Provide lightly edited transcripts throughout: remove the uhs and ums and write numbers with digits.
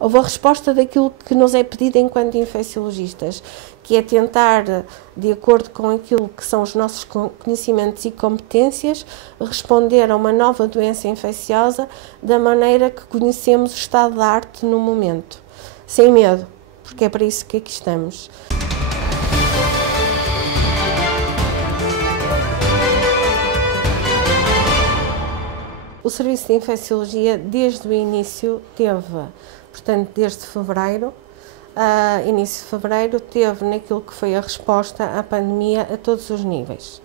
houve a resposta daquilo que nos é pedido enquanto infecciologistas, que é tentar, de acordo com aquilo que são os nossos conhecimentos e competências, responder a uma nova doença infecciosa da maneira que conhecemos o estado da arte no momento, sem medo, porque é para isso que aqui estamos. O Serviço de Infecciologia, desde o início, teve, portanto, desde fevereiro, início de fevereiro, teve naquilo que foi a resposta à pandemia a todos os níveis.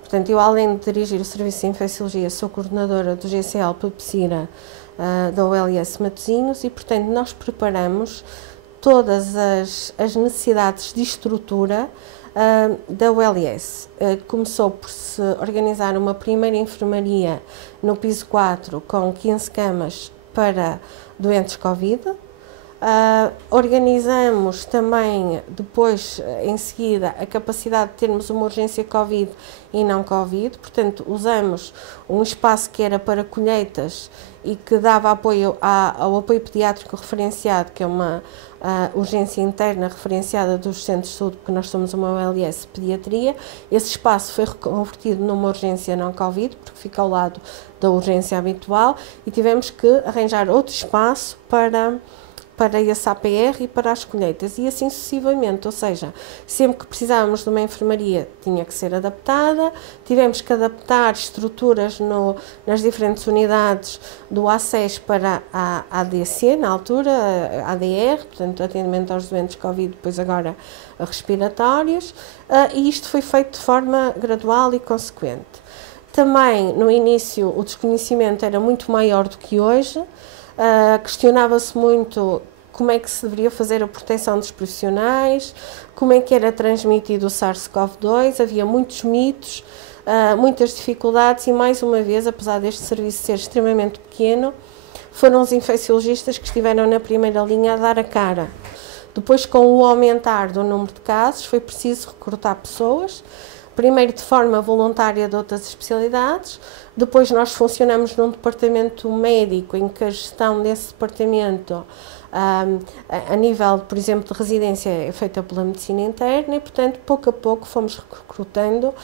Portanto, eu, além de dirigir o Serviço de Infecciologia, sou coordenadora do GCL Pepsira da OLS Matosinhos e, portanto, nós preparamos todas as necessidades de estrutura da OLS. Começou por se organizar uma primeira enfermaria no piso 4 com 15 camas para doentes Covid. Organizamos também, depois, em seguida, a capacidade de termos uma urgência Covid e não Covid, portanto, usamos um espaço que era para colheitas e que dava apoio ao apoio pediátrico referenciado, que é uma urgência interna referenciada dos centros de saúde, porque nós somos uma OLS Pediatria. Esse espaço foi reconvertido numa urgência não Covid, porque fica ao lado da urgência habitual, e tivemos que arranjar outro espaço para esse APR e para as colheitas, e assim sucessivamente, ou seja, sempre que precisávamos de uma enfermaria tinha que ser adaptada, tivemos que adaptar estruturas nas diferentes unidades do ACES para a ADC, na altura, a ADR, portanto, atendimento aos doentes Covid, depois agora respiratórios, e isto foi feito de forma gradual e consequente. Também, no início, o desconhecimento era muito maior do que hoje, questionava-se muito como é que se deveria fazer a proteção dos profissionais, como é que era transmitido o SARS-CoV-2, havia muitos mitos, muitas dificuldades e, mais uma vez, apesar deste serviço ser extremamente pequeno, foram os infecciologistas que estiveram na primeira linha a dar a cara. Depois, com o aumentar do número de casos, foi preciso recrutar pessoas, primeiro de forma voluntária de outras especialidades, depois nós funcionamos num departamento médico em que a gestão desse departamento a nível, por exemplo, de residência é feita pela medicina interna e, portanto, pouco a pouco fomos recrutando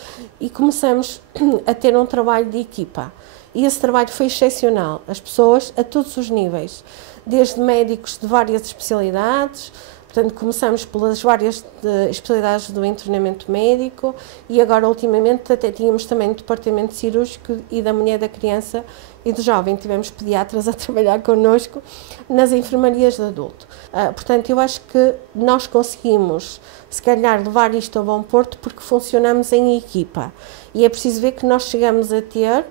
e começamos a ter um trabalho de equipa. E esse trabalho foi excepcional, as pessoas a todos os níveis, desde médicos de várias especialidades. Portanto, começamos pelas várias especialidades do internamento médico e agora, ultimamente, até tínhamos também o departamento cirúrgico e da mulher, da criança e do jovem. Tivemos pediatras a trabalhar connosco nas enfermarias de adulto. Portanto, eu acho que nós conseguimos, se calhar, levar isto a bom porto porque funcionamos em equipa. E é preciso ver que nós chegamos a ter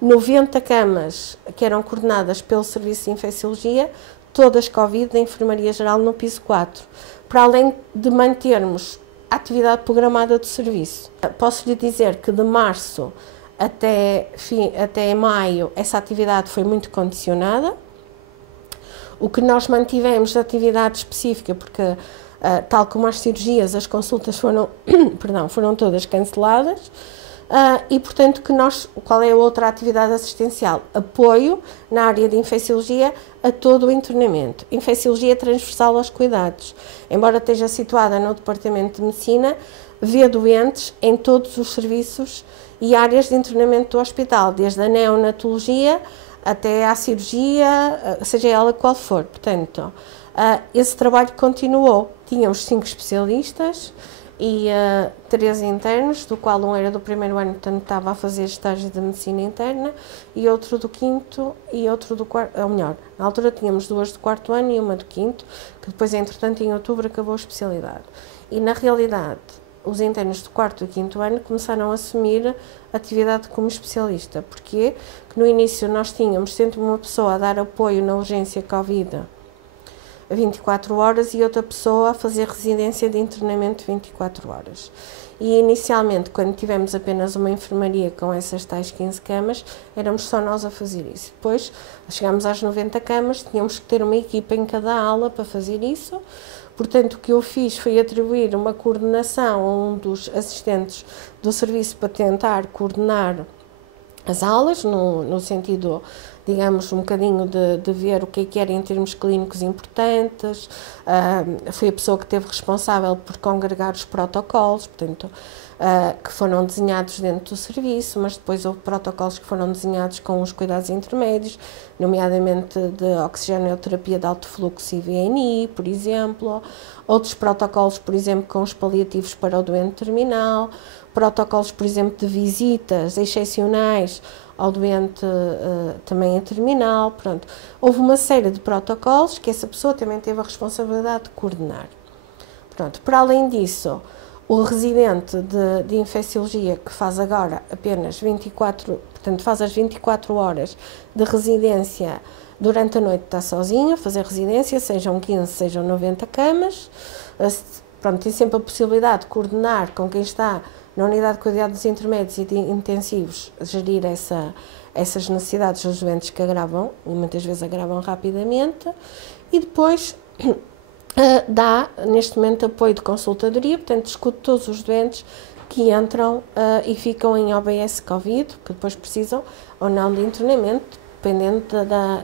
90 camas que eram coordenadas pelo Serviço de Infecciologia, todas Covid da Enfermaria Geral no piso 4, para além de mantermos a atividade programada do serviço. Posso lhe dizer que de março até maio essa atividade foi muito condicionada. O que nós mantivemos de atividade específica, porque tal como as cirurgias, as consultas foram todas canceladas. E, portanto, qual é a outra atividade assistencial? Apoio na área de infecciologia a todo o internamento. Infecciologia transversal aos cuidados. Embora esteja situada no Departamento de Medicina, vê doentes em todos os serviços e áreas de internamento do hospital, desde a neonatologia até à cirurgia, seja ela qual for. Portanto, esse trabalho continuou. Tínhamos 5 especialistas e 3 internos, do qual um era do primeiro ano, portanto estava a fazer estágio de medicina interna, e outro do 5º e outro do 4º, ou melhor, na altura tínhamos 2 do 4º ano e uma do 5º, que depois, entretanto, em outubro acabou a especialidade. E, na realidade, os internos do 4º e 5º ano começaram a assumir atividade como especialista. Porquê? Porque no início nós tínhamos sempre uma pessoa a dar apoio na urgência Covid 24 horas e outra pessoa a fazer residência de internamento 24 horas. E inicialmente, quando tivemos apenas uma enfermaria com essas tais 15 camas, éramos só nós a fazer isso. Depois, chegámos às 90 camas, tínhamos que ter uma equipa em cada ala para fazer isso. Portanto, o que eu fiz foi atribuir uma coordenação a um dos assistentes do serviço para tentar coordenar as aulas, no sentido digamos, um bocadinho de ver o que era em termos clínicos importantes, fui a pessoa que esteve responsável por congregar os protocolos, portanto, que foram desenhados dentro do serviço, mas depois houve protocolos que foram desenhados com os cuidados intermédios, nomeadamente de oxigenoterapia de alto fluxo e VNI, por exemplo, outros protocolos, por exemplo, com os paliativos para o doente terminal, protocolos, por exemplo, de visitas excepcionais ao doente também em terminal, pronto. Houve uma série de protocolos que essa pessoa também teve a responsabilidade de coordenar. Pronto, para além disso, o residente de infecciologia que faz agora apenas 24, portanto faz as 24 horas de residência durante a noite, está sozinho a fazer residência, sejam 15, sejam 90 camas, pronto, tem sempre a possibilidade de coordenar com quem está na unidade de cuidados dos intermédios e de intensivos, gerir essas necessidades dos doentes que agravam, e muitas vezes agravam rapidamente, e depois dá, neste momento, apoio de consultadoria, portanto, discute todos os doentes que entram e ficam em OBS Covid, que depois precisam ou não de internamento, dependendo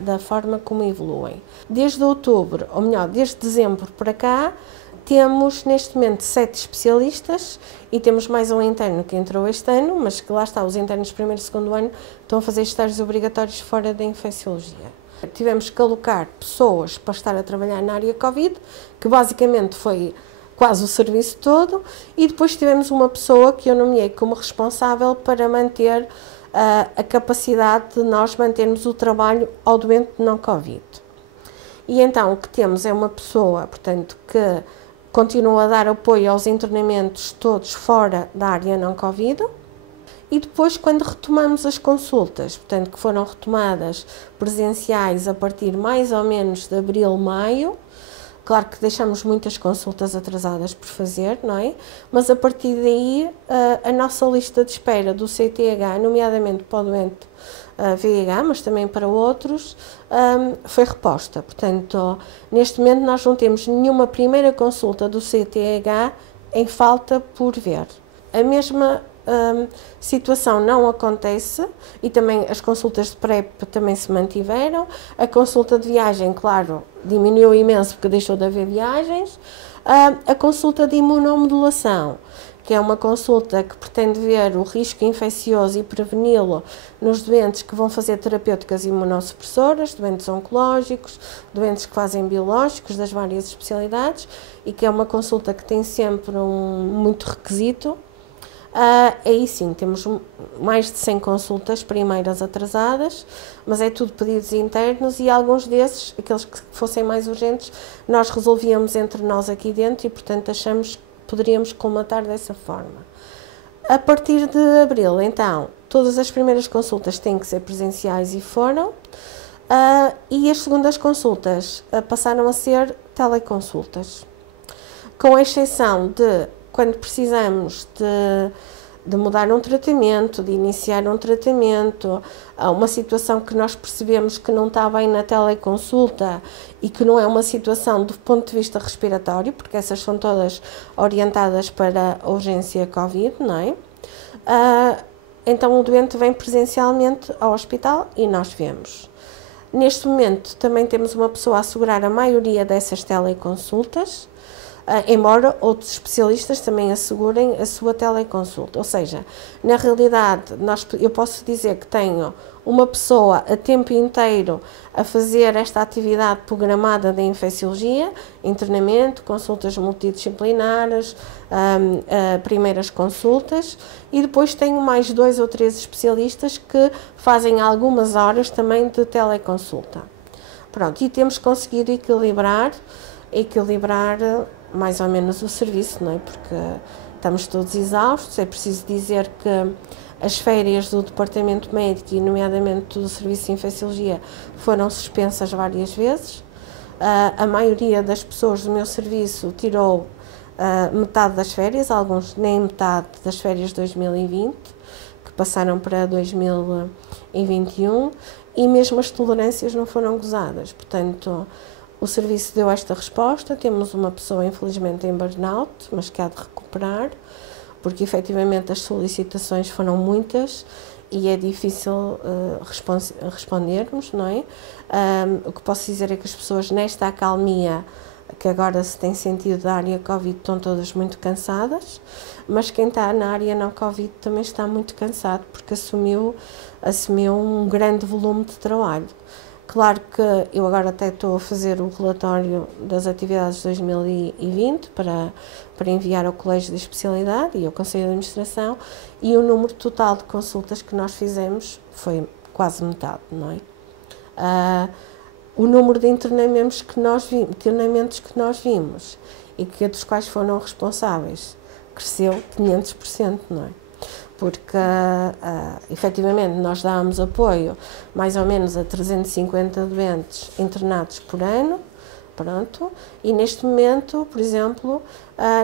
da forma como evoluem. Desde outubro, ou melhor, desde dezembro para cá, temos neste momento 7 especialistas e temos mais um interno que entrou este ano, mas que lá está, os internos de primeiro e segundo ano estão a fazer estágios obrigatórios fora da infecciologia. Tivemos que alocar pessoas para estar a trabalhar na área Covid, que basicamente foi quase o serviço todo, e depois tivemos uma pessoa que eu nomeei como responsável para manter a capacidade de nós mantermos o trabalho ao doente não Covid. E então o que temos é uma pessoa, portanto, que continua a dar apoio aos internamentos todos fora da área não Covid. E depois, quando retomamos as consultas, portanto, que foram retomadas presenciais a partir mais ou menos de abril, maio, claro que deixamos muitas consultas atrasadas por fazer, não é? Mas a partir daí, a nossa lista de espera do CTH, nomeadamente para o doente VIH, mas também para outros, foi reposta. Portanto, neste momento nós não temos nenhuma primeira consulta do CTH em falta por ver. A mesma situação não acontece e também as consultas de PrEP também se mantiveram. A consulta de viagem, claro, diminuiu imenso porque deixou de haver viagens. A consulta de imunomodulação, que é uma consulta que pretende ver o risco infeccioso e preveni-lo nos doentes que vão fazer terapêuticas imunossupressoras, doentes oncológicos, doentes que fazem biológicos das várias especialidades, e que é uma consulta que tem sempre muito requisito. Aí sim, temos mais de 100 consultas primeiras atrasadas, mas é tudo pedidos internos e alguns desses, aqueles que fossem mais urgentes, nós resolvíamos entre nós aqui dentro e, portanto, achamos que poderíamos colmatar dessa forma. A partir de abril, então, todas as primeiras consultas têm que ser presenciais e foram, e as segundas consultas passaram a ser teleconsultas, com exceção de quando precisamos de mudar um tratamento, de iniciar um tratamento, uma situação que nós percebemos que não está bem na teleconsulta e que não é uma situação do ponto de vista respiratório, porque essas são todas orientadas para a urgência Covid, não é? Então o doente vem presencialmente ao hospital e nós vemos. Neste momento também temos uma pessoa a assegurar a maioria dessas teleconsultas, embora outros especialistas também assegurem a sua teleconsulta. Ou seja, na realidade, eu posso dizer que tenho uma pessoa a tempo inteiro a fazer esta atividade programada da infecciologia, internamento, consultas multidisciplinares, primeiras consultas, e depois tenho mais 2 ou 3 especialistas que fazem algumas horas também de teleconsulta. Pronto, e temos conseguido equilibrar mais ou menos o serviço, não é? Porque estamos todos exaustos. É preciso dizer que as férias do departamento médico e nomeadamente do serviço de infecciologia foram suspensas várias vezes. A maioria das pessoas do meu serviço tirou metade das férias, alguns nem metade das férias de 2020, que passaram para 2021, e mesmo as tolerâncias não foram gozadas. Portanto, o serviço deu esta resposta. Temos uma pessoa, infelizmente, em burnout, mas que há de recuperar, porque efetivamente as solicitações foram muitas e é difícil respondermos, não é? O que posso dizer é que as pessoas nesta acalmia que agora se tem sentido da área Covid estão todas muito cansadas, mas quem está na área não Covid também está muito cansado porque assumiu um grande volume de trabalho. Claro que eu agora até estou a fazer o relatório das atividades de 2020 para enviar ao Colégio de Especialidade e ao Conselho de Administração, e o número total de consultas que nós fizemos foi quase metade, não é? O número de internamentos que nós vimos e que dos quais foram responsáveis cresceu 500%, não é? Porque, efetivamente, nós dávamos apoio mais ou menos a 350 doentes internados por ano, pronto, e neste momento, por exemplo,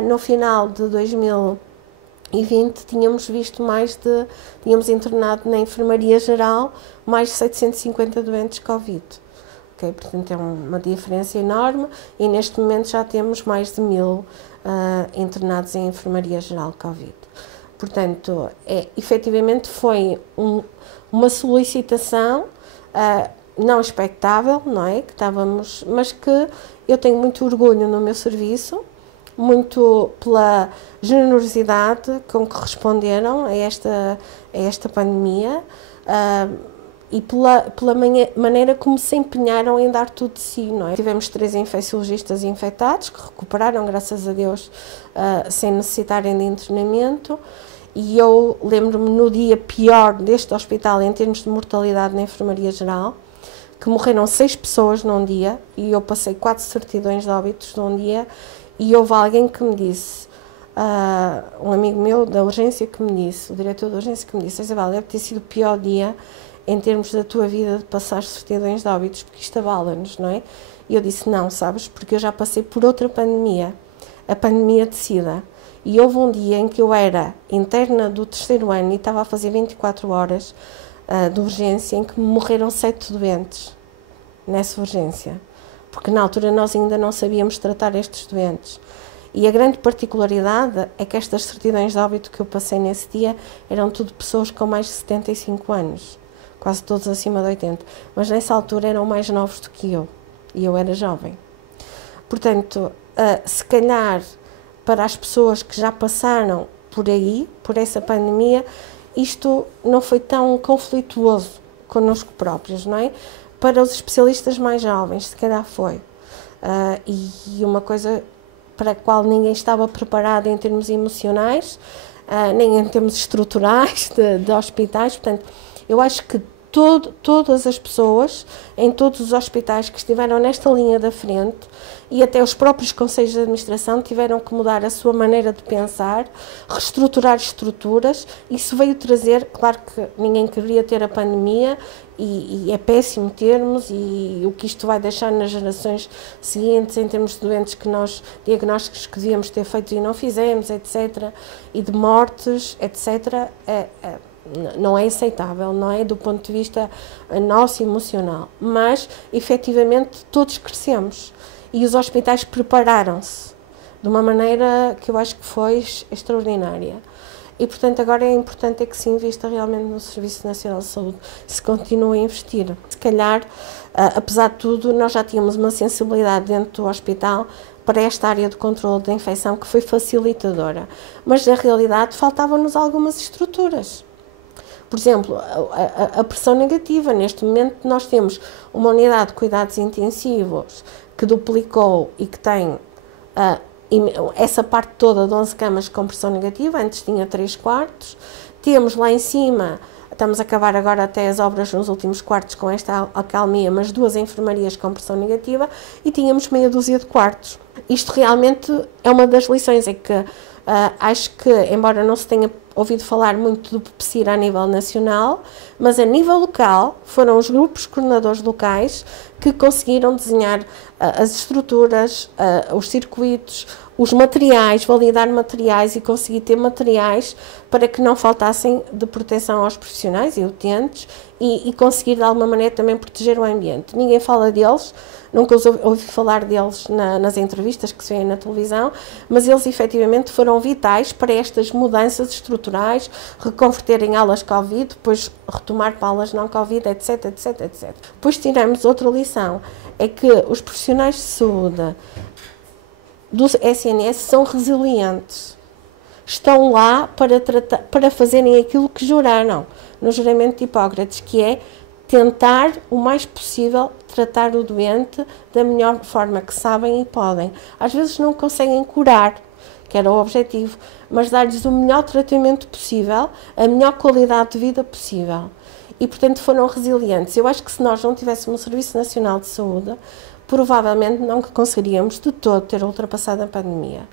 no final de 2020 tínhamos internado na enfermaria geral mais de 750 doentes Covid. Okay? Portanto, é uma diferença enorme e neste momento já temos mais de 1000 internados em enfermaria geral Covid. Portanto, efetivamente foi uma solicitação não expectável, não é? Mas que eu tenho muito orgulho no meu serviço, muito pela generosidade com que responderam a esta pandemia e pela maneira como se empenharam em dar tudo de si, não é? Tivemos 3 infecciologistas infectados que recuperaram, graças a Deus, sem necessitarem de internamento. E eu lembro-me no dia pior deste hospital em termos de mortalidade na enfermaria geral, que morreram 6 pessoas num dia e eu passei 4 certidões de óbitos num dia, e houve alguém que me disse, um amigo meu da urgência que me disse, o diretor da urgência que me disse: Isabel, deve ter sido o pior dia em termos da tua vida de passar certidões de óbitos, porque isto abala-nos, não é? E eu disse: não, sabes, porque eu já passei por outra pandemia, a pandemia de SIDA. E houve um dia em que eu era interna do 3º ano e estava a fazer 24 horas de urgência, em que me morreram 7 doentes nessa urgência, porque na altura nós ainda não sabíamos tratar estes doentes. E a grande particularidade é que estas certidões de óbito que eu passei nesse dia eram tudo pessoas com mais de 75 anos, quase todos acima de 80, mas nessa altura eram mais novos do que eu, e eu era jovem. Portanto, se calhar, para as pessoas que já passaram por aí, por essa pandemia, isto não foi tão conflituoso connosco próprios, não é? Para os especialistas mais jovens, se calhar foi. E uma coisa para a qual ninguém estava preparado em termos emocionais, nem em termos estruturais de hospitais. Portanto, eu acho que todas as pessoas, em todos os hospitais que estiveram nesta linha da frente, e até os próprios conselhos de administração, tiveram que mudar a sua maneira de pensar, reestruturar estruturas. Isso veio trazer, claro que ninguém queria ter a pandemia, e é péssimo termos, e o que isto vai deixar nas gerações seguintes, em termos de doentes diagnósticos que devíamos ter feito e não fizemos, etc., e de mortes, etc., não é aceitável, não é? Do ponto de vista nosso emocional, mas efetivamente todos crescemos e os hospitais prepararam-se de uma maneira que eu acho que foi extraordinária. E, portanto, agora é importante que se invista realmente no Serviço Nacional de Saúde, se continua a investir. Se calhar, apesar de tudo, nós já tínhamos uma sensibilidade dentro do hospital para esta área de controle da infecção que foi facilitadora, mas na realidade faltavam-nos algumas estruturas. Por exemplo, a pressão negativa. Neste momento nós temos uma unidade de cuidados intensivos que duplicou e que tem essa parte toda de 11 camas com pressão negativa, antes tinha 3/4. Temos lá em cima, estamos a acabar agora até as obras nos últimos quartos com esta acalmia, mas 2 enfermarias com pressão negativa, e tínhamos meia dúzia de quartos. Isto realmente é uma das lições, é que acho que, embora não se tenha ouvido falar muito do PEPSIR a nível nacional, mas a nível local foram os grupos coordenadores locais que conseguiram desenhar as estruturas, os circuitos, os materiais, validar materiais e conseguir ter materiais para que não faltassem de proteção aos profissionais e utentes e conseguir de alguma maneira também proteger o ambiente. Ninguém fala deles, nunca ouvi falar deles nas entrevistas que se vêem na televisão, mas eles efetivamente foram vitais para estas mudanças estruturais, reconverterem aulas Covid, depois retomar para aulas não Covid, etc, etc, etc. Depois tiramos outra lição, é que os profissionais de saúde do SNS são resilientes. Estão lá para fazerem aquilo que juraram no juramento de Hipócrates, que é tentar o mais possível tratar o doente da melhor forma que sabem e podem. Às vezes não conseguem curar, que era o objetivo, mas dar-lhes o melhor tratamento possível, a melhor qualidade de vida possível. E, portanto, foram resilientes. Eu acho que se nós não tivéssemos um Serviço Nacional de Saúde, provavelmente não conseguiríamos de todo ter ultrapassado a pandemia.